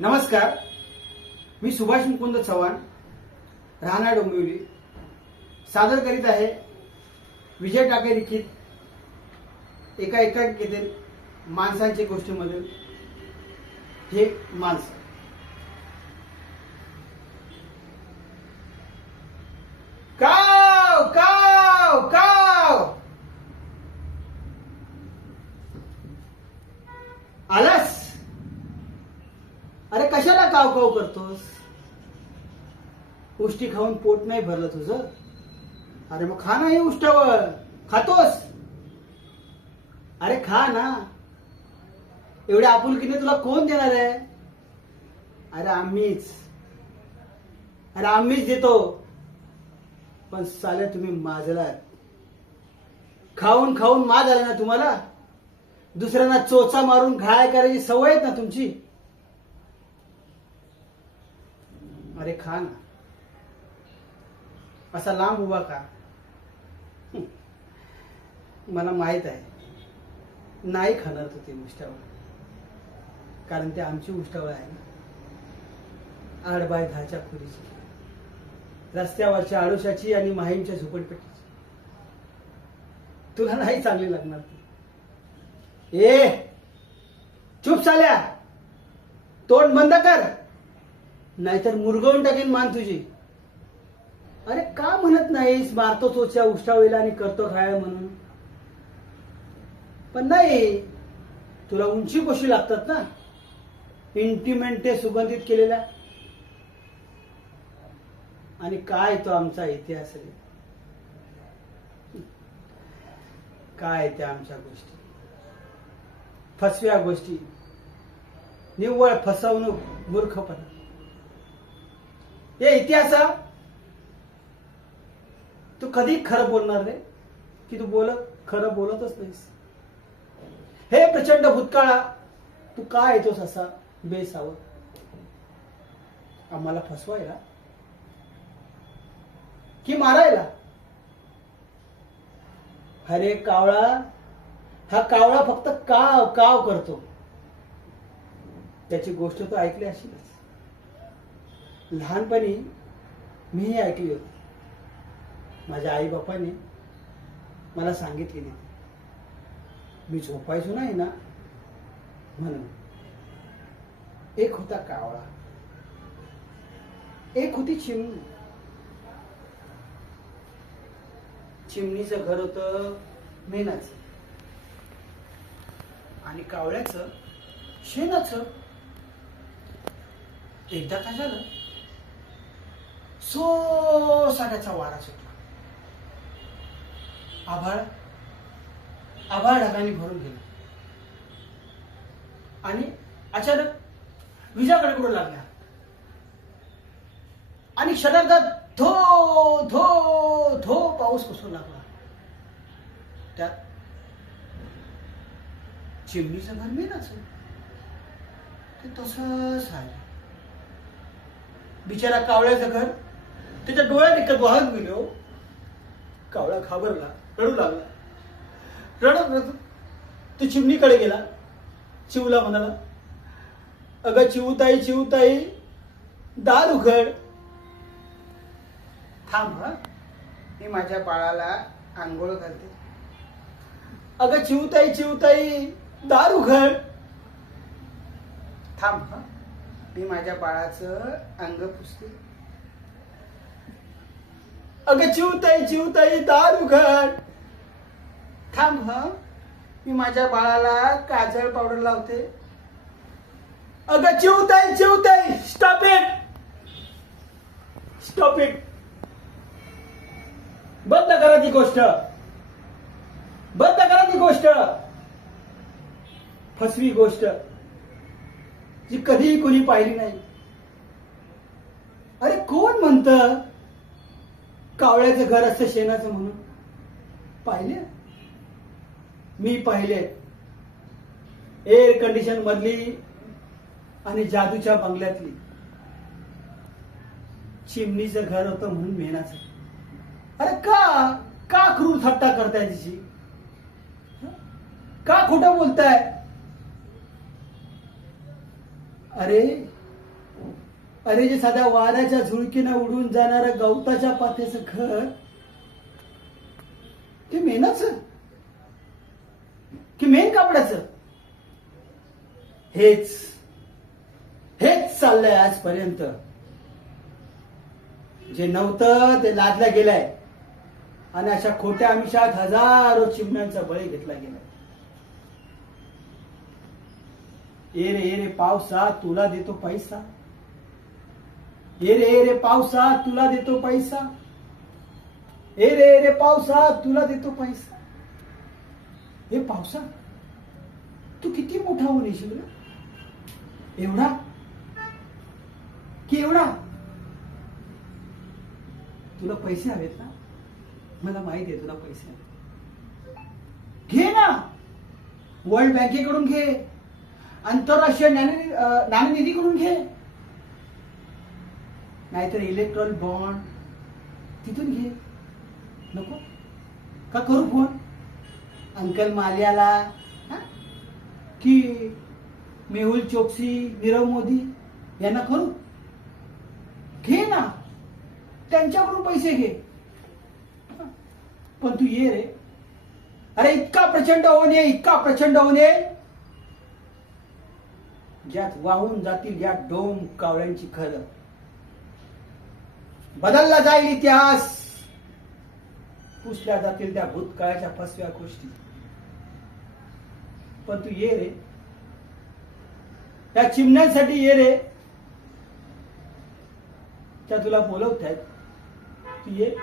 नमस्कार, मी सुभाष मुकुंद चव्हाण, राहणार डोंबिवली, सादर करीत आहे विजय टाके लिखित एका एकांकिकेतील माणसांच्या गोष्टीमधील हे माणसं. काव काव काव आलास? अरे कशाला काव काव करतोस? उष्टी खाऊन पोट नाही भरलं तुझं? अरे मग खा ना हे उष्टावर. खातोस? अरे खा ना. एवढ्या आपुलकीने तुला कोण देणार आहे? अरे आम्हीच देतो. पण साले तुम्ही माजलात. खाऊन खाऊन माज आला ना तुम्हाला. दुसऱ्यांना चोचा मारून घाळ करायची सवय आहे ना तुमची. अरे खा ना. असा लांब उभा का? मला माहित आहे नाही खाणार तू ती उष्टावळ, कारण ते आमची उष्टावळ आहे ना, 8x10च्या खोलीची, रस्त्यावरच्या आडोशाची आणि माहीमच्या झोपडपट्टीची. तुला नाही चांगली लागणार ती. ए चुप साल्या, तोंड बंद कर, नाहीतर मुरगवून टाकीन मान तुझी. अरे का म्हणत नाहीस मारतो चोच्या उष्टावळीला आणि करतो घायल म्हणून? पण नाही, तुला उंची कशी लागतात ना, इंटिमेंट ते सुगंधित केलेल्या. आणि काय तो आमचा इतिहास आहे, काय त्या आमच्या गोष्टी, फसव्या गोष्टी, निव्वळ फसवणूक, मूर्खपणा. हे इतिहासा तू कधी खरं बोलणार रे? की तू खरं बोलतच नाहीस. हे प्रचंड भूतकाळा, तू काय येतोस असा बेसावं आम्हाला फसवायला की मारायला? अरे कावळा, हा कावळा फक्त काव काव करतो. त्याची गोष्ट तू ऐकली अशीलच. लहानपणी मीही ऐकली होती. माझ्या आई बापाने मला सांगितलेली. मी झोपायचो नाही ना म्हणून. एक होता कावळा, एक होती चिमणी. चिमणीचं घर होतं मेणाचं आणि कावळ्याचं शेणाचं. एकदा काय झालं, सोसाट्याचा वारा सुटला. आभाळ ढगांनी भरून गेलं आणि अचानक विजा कडकडू लागल्या आणि क्षणार्धात धो धो धो पाऊस कोसळू लागला. त्यात चिमणीचं घर मेणाचं ते तसंच राहिलं. बिचारा कावळ्याचं घर त्याच्या डोळ्यात एकच वाहत गेलो. कावळा घाबरला, रडू लागला. रडत रडत तो चिमणीकडे गेला. चिवला म्हणाला, अगं चिवताई चिवताई, दार उघड. थांब हा, मी माझ्या बाळाला आंघोळ घालते. अगं चिवताई चिवताई, दार उघड. थांब हा, मी माझ्या बाळाचं अंग पुसते. अगं चिवताई चिवताई, दार उघड. थांब हा, मी माझ्या बाळाला काजळ पावडर लावते. अगं चिवताई चिवताई, स्टॉप इट, स्टॉप इट. बंद करा ती गोष्ट, बंद करा ती गोष्ट. फसवी गोष्ट जी कधीही कोणी पाहिली नाही. अरे कोण म्हणतं कावळ्याचं घर असतं शेणाचं म्हणून? पाहिले? मी पाहिले. एअर कंडिशन मधली आणि जादूच्या बंगल्यातली. चिमणीचं घर होतं म्हणून मेणाचं. अरे का क्रूर थट्टा करताय तिची? का खोटं बोलताय? अरे अरे जे साध्या वाऱ्याच्या झुळकीनं उडून जाणारं गवताच्या पात्याचं घर ते मेणाचं की मेन कापडाचं? हेच हेच चाललंय आजपर्यंत. जे नव्हतं ते लादलं गेलंय आणि अशा खोट्या आमिषात हजारो चिमण्यांचा बळी घेतला गेलाय. ये रे पावसा तुला देतो पैसा, ये रे पावसा तुला देतो पैसा, ये रे पावसा तुला देतो पैसा. हे पावसा तू किती मोठा होऊन येशील रे? एवढा की एवढा? तुला पैसे हवेत ना? मला माहिती आहे तुला पैसे हवे. घे ना, वर्ल्ड बँकेकडून घे, आंतरराष्ट्रीय नाणेनिधीकडून घे, नाहीतर इलेक्ट्रॉनिक बॉन्ड तिथून घे. नको का करू फोन अंकल मालियाला की मेहुल चोक्सी, नीरव मोदी यांना करू? घे ना, त्यांच्याकडून पैसे घे. पण तू ये रे. अरे इतका प्रचंड होऊन ये, इतका प्रचंड होऊन ये ज्यात वाहून जातील या डोम कावळ्यांची खरं. बदलला जाईल इतिहास, पुसल्या जातील त्या भूतकाळाच्या फसव्या गोष्टी. पण तू ये रे, त्या चिमण्यांसाठी ये रे, त्या तुला बोलवत आहेत. तू ये.